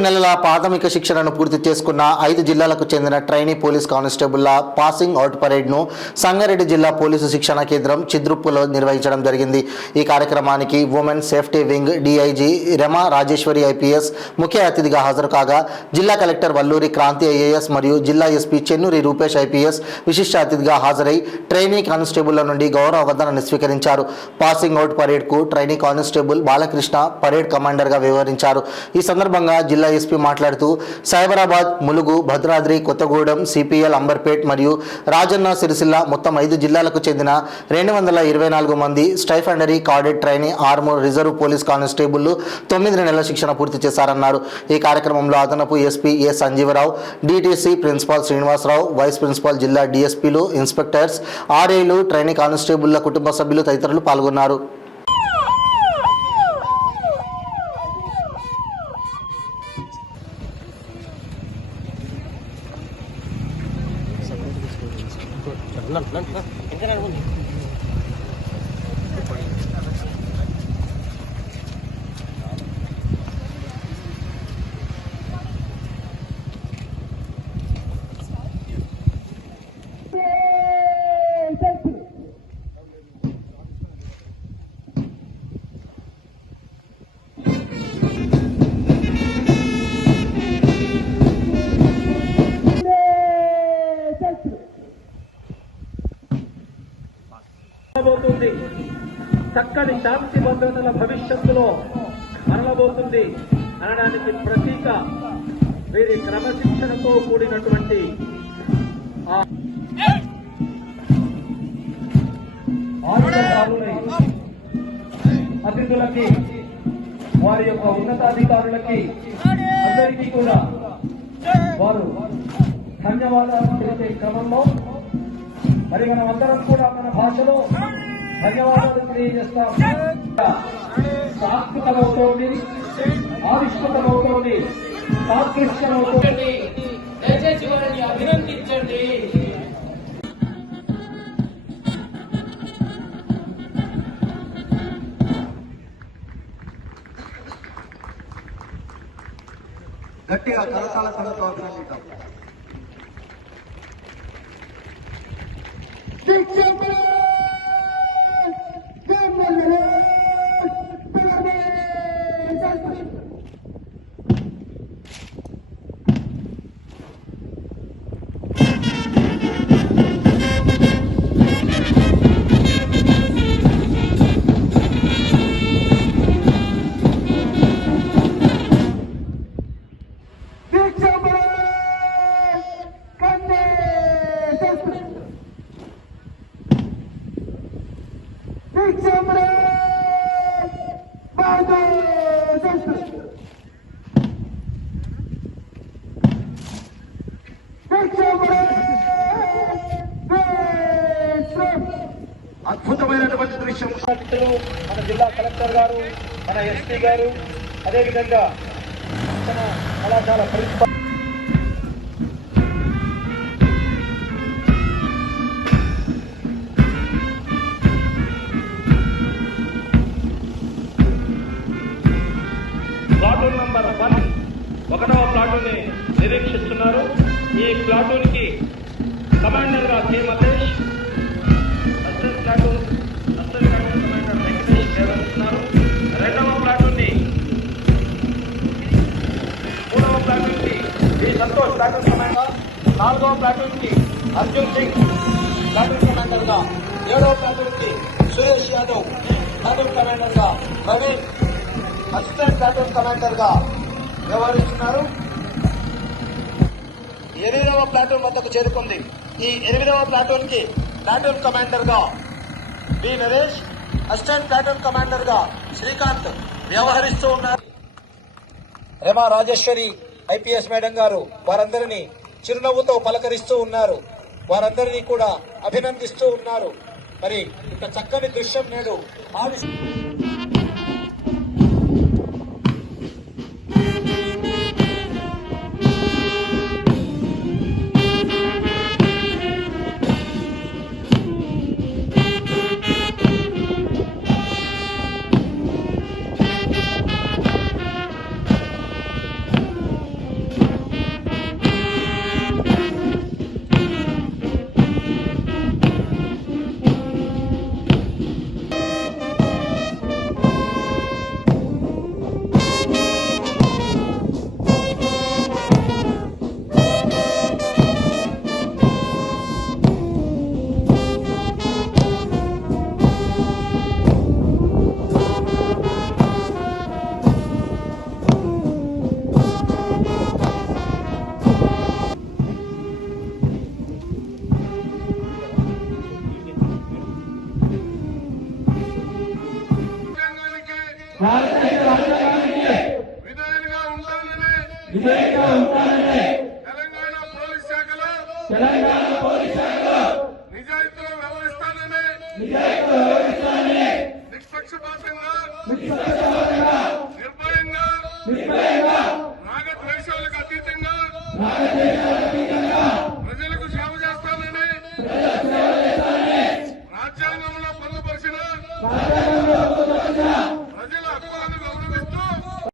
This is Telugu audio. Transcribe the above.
15 నెలల ప్రాథమిక శిక్షణను పూర్తి చేసుకున్న 5 జిల్లాలకు చెందిన ట్రైనీ పోలీస్ కానిస్టేబుల్ల పాసింగ్ అవుట్ పరేడ్ను సంగారెడ్డి జిల్లా పోలీసు శిక్షణ కేంద్రం చిద్రుప్పులో నిర్వహించడం జరిగింది. ఈ కార్యక్రమానికి women safety wing DIG Rama Rajeshwari IPS ముఖ్య అతిథిగా హాజరు కాగా జిల్లా కలెక్టర్ వల్లూరి క్రాంతి ఐఏఎస్ మరియు జిల్లా ఎస్పీ చెన్నూరి రూపేష్ ఐపీఎస్ విశిష్ట అతిథిగా హాజరై ట్రైనీ కానిస్టేబుల్ల నుండి గౌరవ వందనాన్ని స్వీకరించారు. పాసింగ్ అవుట్ పరేడ్కు ట్రైనీ కానిస్టేబుల్ బాలకృష్ణ పరేడ్ కమాండర్గా వ్యవహరించారు. ఈ సందర్భంగా జిల్లా ఎస్పీ మాట్లాడుతూ సైబరాబాద్, ములుగు, భద్రాద్రి కొత్తగూడెం, సిపిఎల్, అంబర్పేట్ మరియు రాజన్న సిరిసిల్ల మొత్తం 5 జిల్లాలకు చెందిన 224 మంది stipendiary cadet trainee armed reserve police constable 9 నెలల శిక్షణ పూర్తి చేశారన్నారు. ఈ కార్యక్రమంలో అదనపు SP A Sanjeevarao, DTC principal Srinivasarao, vice principal, జిల్లా డిఎస్పీలు, ఇన్స్పెక్టర్స్, ఆర్ఏలు, ట్రైనీ కానిస్టేబుల్ల కుటుంబ సభ్యులు తదితరులు పాల్గొన్నారు. చక్కని శాంతి భద్రతల భవిష్యత్తులో మరలబోతుంది అనడానికి ప్రతీక వీరి క్రమశిక్షణతో కూడినటువంటి అతిథులకి, వారి యొక్క ఉన్నతాధికారులకి అందరికీ కూడా వారు ధన్యవాదాలు తెలిపే క్రమంలో మరి మనం అందరం కూడా మన భాషలో ధన్యవాదాలు తెలియజేస్తాం. సాత్వికమవుతోంది, ఆవిష్కృతమవుతోంది, సాదృశ్యమవుతోంది. దయచేసి వారిని అభినందించండి. గట్టిగా కరతాళ సంగతో అభినందిద్దాం. అద్భుతమైనటువంటి దృశ్యం. మన జిల్లా కలెక్టర్ గారు, మన ఎస్పీ గారు, అదేవిధంగా మన కళాశాల ప్రిన్సిపల్ ప్లాటూన్ నంబర్ 1 1వ ప్లాటూన్ ని నిరీక్షిస్తున్నారు. ఈ ప్లాటూన్ కి కమాండర్ గా K Mallesh, assistant platoon commander Venkatesh వ్యవహరిస్తున్నారు. 2వ ప్లాటూన్ ని 3వ ప్లాటూన్ కి వి సంతోష్ ప్లాటూన్ కమాండర్, 4వ ప్లాటూన్ కి అర్జున్ సింగ్ ప్లాటూన్ కమాండర్ గా, 7వ ప్లాటూన్ కి సురేష్ యాదవ్ ప్లాటూన్ కమాండర్ గా, ప్రవీణ్ అసిస్టెంట్ ప్లాటూన్ కమాండర్ గా వ్యవహరిస్తున్నారు. 8వ ప్లాటూన్ వద్దకు చేరుకుంది. ఈ 8వ ప్లాటూన్ కి ప్లాటూన్ కమాండర్ గా B Naresh, assistant platoon commander గా శ్రీకాంత్ వ్యవహరిస్తూ ఉన్నారు. రమా రాజేశ్వరి ఐపీఎస్ మేడం గారు వారందరినీ చిరునవ్వుతో పలకరిస్తూ ఉన్నారు. వారందరినీ కూడా అభినందిస్తూ ఉన్నారు. మరి ఇంత చక్కని దృశ్యం నేడు నిజాయితీతో వ్యవహరిస్తానని నిష్పక్షపాతంగా నిర్భయంగా